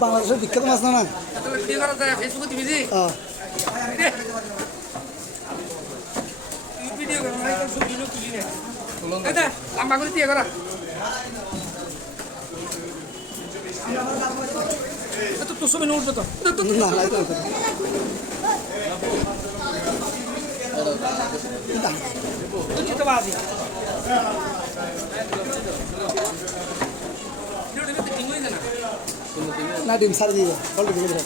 বাংলাদেশের বিখ্যাত মাছ না? না ভিডিও করো ফেসবুকে দিবি আহ, ভিডিও করো মানে সব ভিডিও তুলি না দাদা লম্বা করে দিয়ে করা। তো তো সবে উঠবে তো। না নাই তো বাজি না না ডিম সারি দিয়ে দিকে দেবো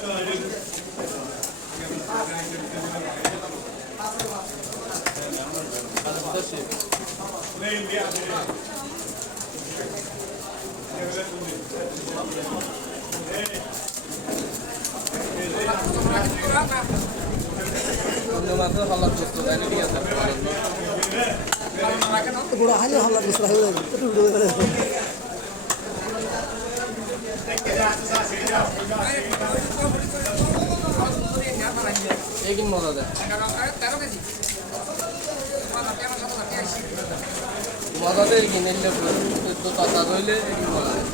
তো আগে নে আসতে بڑا حال এগিন মজা দেয়। মজা দেয় এগিন এলে তো তাতা রইলে এগিন মজা দেয়।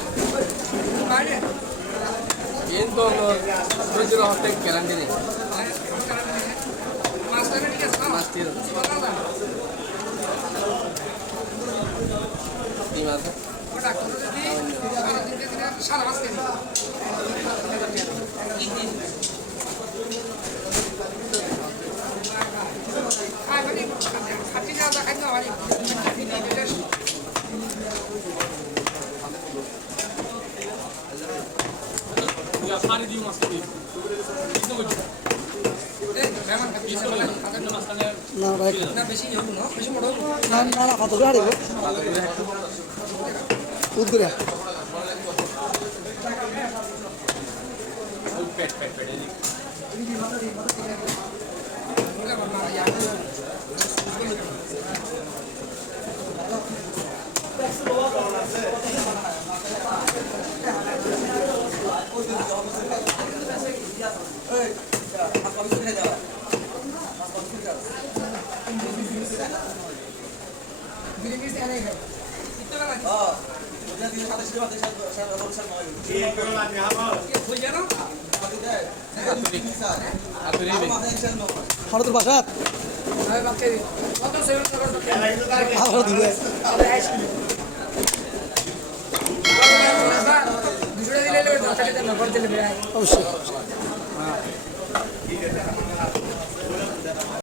কিন্তু রোজের হতে গ্যারান্টি নেই। মাছ দিয়ে ডিম সারা মাছ না ভাই। না বেশি ইয়ে না বেশি বড় না না না কত করে হারিব দুধ করে হাতুরি হঠাৎ বাসাত আবার দিবে অবশ্যই Padre.